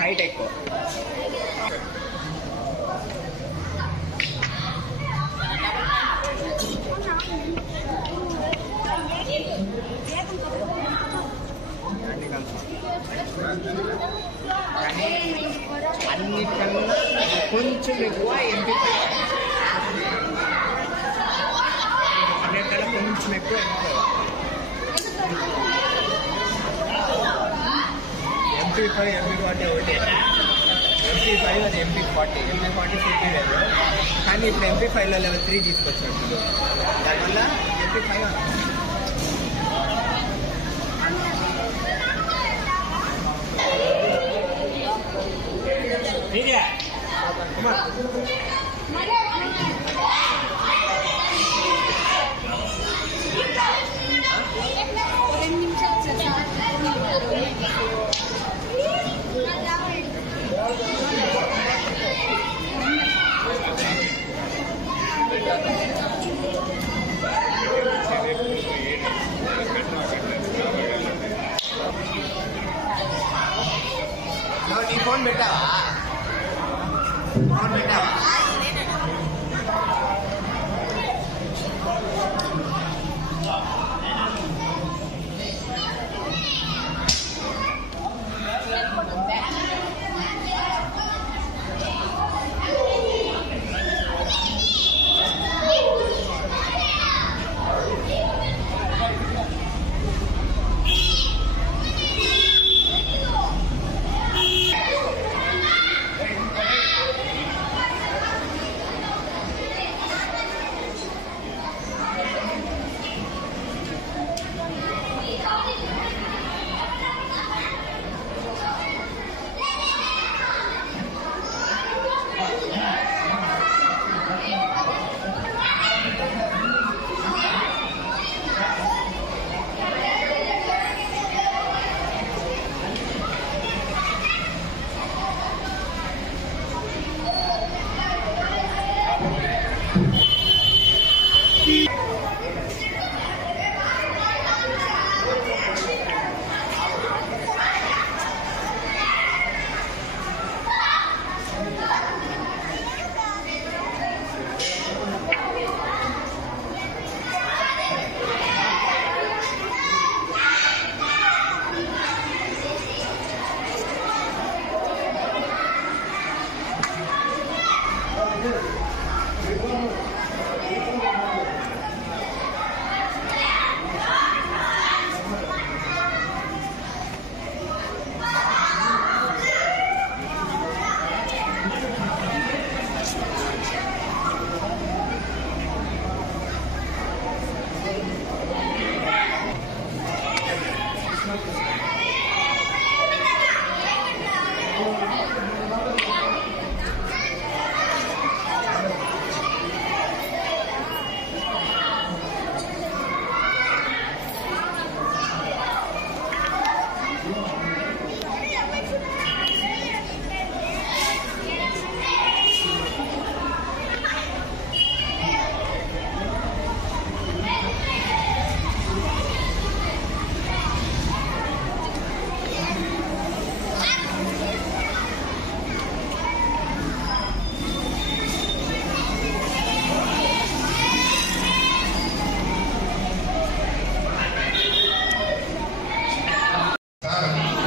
Height ఎక్కువ. కానీ అన్నిటికన్నా కొంచెం ఎక్కువ ఎంపీ అన్నిటికన్నా కొంచెం ఎక్కువ MP5 MP40 ఒకటి. MP5 అది MP40 50 లేదు. కానీ ఇప్పుడు MP5లో లెవెల్ 3 తీసుకొచ్చినట్టు దానివల్ల MP5 నీ ఫోన్ పెట్టావా? ఫోన్ పెట్టావా?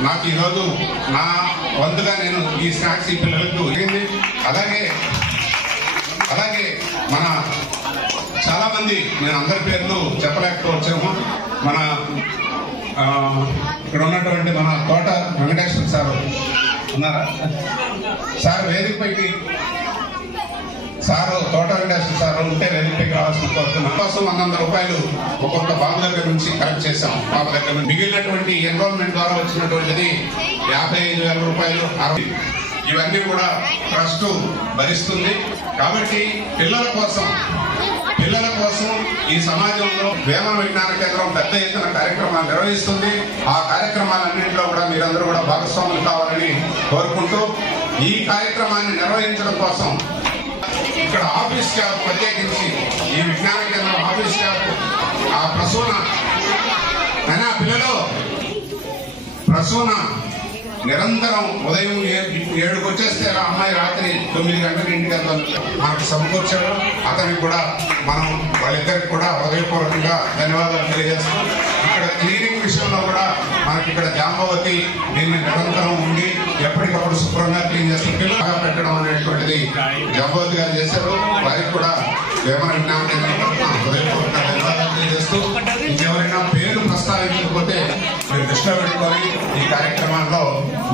నాకు ఈరోజు నా వంతుగా నేను ఈ స్నాక్స్ ఈ పిల్లలకు అలాగే మన చాలా మంది నేను అందరి పేర్లు చెప్పలేకపోవచ్చాము. మన ఇక్కడ ఉన్నటువంటి మన తోట వెంకటేశ్వర సార్ ఉన్నారా సార్? వేదికపైకి సారు తోట వెంకటేశ్వర సార్ ఉంటే వేదికపైకి రావాల్సిన కోరుతున్నాం. కోసం 100 రూపాయలు ఒక్కొక్క బాబు దగ్గర నుంచి కలెక్ట్ చేశాం. బాబు దగ్గర నుంచి మిగిలినటువంటి ఎన్రోల్మెంట్ ద్వారా వచ్చినటువంటిది 55,000 రూపాయలు 60. ఇవన్నీ కూడా ట్రస్ట్ భరిస్తుంది. కాబట్టి పిల్లల కోసం ఈ సమాజంలో వేమన విజ్ఞాన కేంద్రం పెద్ద ఎత్తున కార్యక్రమాలు నిర్వహిస్తుంది. ఆ కార్యక్రమాలన్నింటిలో కూడా మీరందరూ కూడా భాగస్వాములు కావాలని కోరుకుంటూ ఈ కార్యక్రమాన్ని నిర్వహించడం కోసం ఇక్కడ ఆఫీస్ స్టాఫ్ ప్రత్యేకించి ఈ విజ్ఞాన కేంద్రం ఆఫీస్ స్టాఫ్ ఆ ప్రసూన అయినా పిల్లలు ప్రసూన నిరంతరం ఉదయం 7కు వచ్చేస్తే అమ్మాయి రాత్రి 9 గంటలకు ఇంటికి వెళ్తాను మనకు సమకూర్చాడు. అతనికి కూడా మనం వాళ్ళిద్దరికి కూడా హృదయపూర్వకంగా ధన్యవాదాలు తెలియజేస్తాం. ఇక్కడ క్లీనింగ్ విషయంలో కూడా మనకి ఇక్కడ జాంబవతి దీన్ని నిరంతరం ఉండి ఎప్పటికప్పుడు శుభ్రంగా క్లీన్ చేస్తూ పిల్లలుగా పెట్టడం అనేటువంటిది జాంబవతి గారు చేశారు. వారికి కూడా వేమన విజ్ఞాన కేంద్రం హృదయపూర్వకంగా ధన్యవాదాలు తెలియజేస్తూ ఇంకెవరైనా పేరు ప్రస్తావించకపోతే మీరు దృష్టిలో పెట్టుకొని ఈ కార్యక్రమాల్లో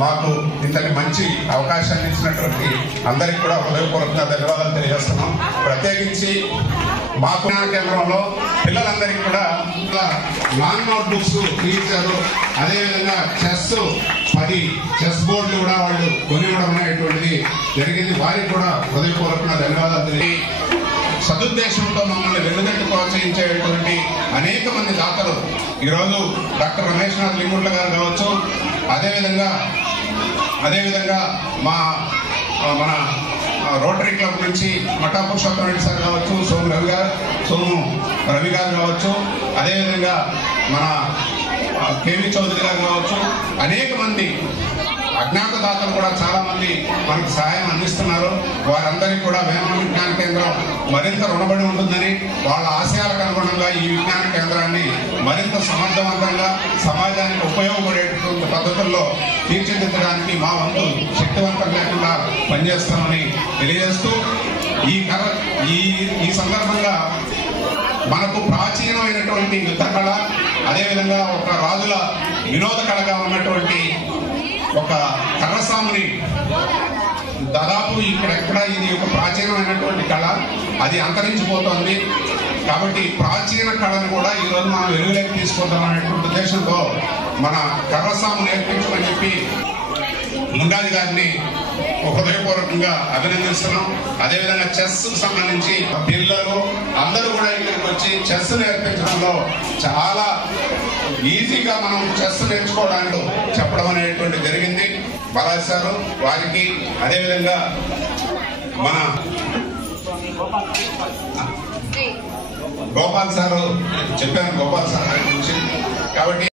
మాకు ఇంతటి మంచి అవకాశాన్ని ఇచ్చినటువంటి అందరికీ కూడా హృదయపూర్వకంగా ధన్యవాదాలు తెలియజేస్తున్నాం. ప్రత్యేకించి మా విజ్ఞాన కేంద్రంలో పిల్లలందరికీ కూడా లాంగ్ నోట్ బుక్స్ ఇచ్చారు. అదేవిధంగా 10 చెస్ బోర్డులు కూడా వాళ్ళు కొనివ్వడం అనేటువంటిది జరిగింది. వారికి కూడా హృదయపూర్వకంగా ధన్యవాదాలు తెలియ సదుద్దేశంతో మమ్మల్ని వెన్నుదట్టి ప్రోత్సహించేటువంటి అనేక మంది దాతలు ఈరోజు డాక్టర్ రమేష్ నాథ్ లింగుట్ల గారు కావచ్చు, అదేవిధంగా మన రోటరీ క్లబ్ నుంచి మఠా పురుషోత్తమ రెడ్డి సార్ కావచ్చు, సోము రవి గారు కావచ్చు, అదేవిధంగా మన కేవీ చౌదరి గారు కావచ్చు, అనేక మంది అజ్ఞాత దాతలు కూడా చాలా మంది మనకు సహాయం అందిస్తున్నారు. వారందరికీ కూడా వేమన విజ్ఞాన కేంద్రం మరింత రుణపడి ఉంటుందని, వాళ్ళ ఆశయాలకు అనుగుణంగా ఈ విజ్ఞాన కేంద్రాన్ని మరింత సమర్థవంతంగా సమాజానికి ఉపయోగపడేటువంటి పద్ధతుల్లో తీర్చిదిద్దడానికి మా వంతు శక్తివంతం లేకుండా పనిచేస్తామని తెలియజేస్తూ ఈ సందర్భంగా మనకు ప్రాచీనమైనటువంటి యుద్ధ కళ, అదేవిధంగా ఒక రాజుల వినోద కళగా ఉన్నటువంటి ఒక కర్రసాముని దాదాపు ఇక్కడెక్కడ ఇది ఒక ప్రాచీనమైనటువంటి కళ, అది అంతరించిపోతోంది. కాబట్టి ప్రాచీన కళను కూడా ఈరోజు మనం వెలుగులోకి తీసుకుందాం అనేటువంటి ఉద్దేశంతో మన కర్రసాము నేర్పించమని చెప్పి ముండాది గారిని హృదయపూర్వకంగా అభినందిస్తున్నాం. అదేవిధంగా చెస్ సంబంధించి పిల్లలు అందరూ కూడా ఇక్కడికి వచ్చి చెస్ నేర్పించడంలో చాలా ఈజీగా మనం చెస్ నేర్చుకోవడానికి చెప్పడం అనేటువంటి జరిగింది. బలాసారు వారికి, అదేవిధంగా మన గోపాల్ సారు చెప్పాను, గోపాల్ సార్ గురించి. కాబట్టి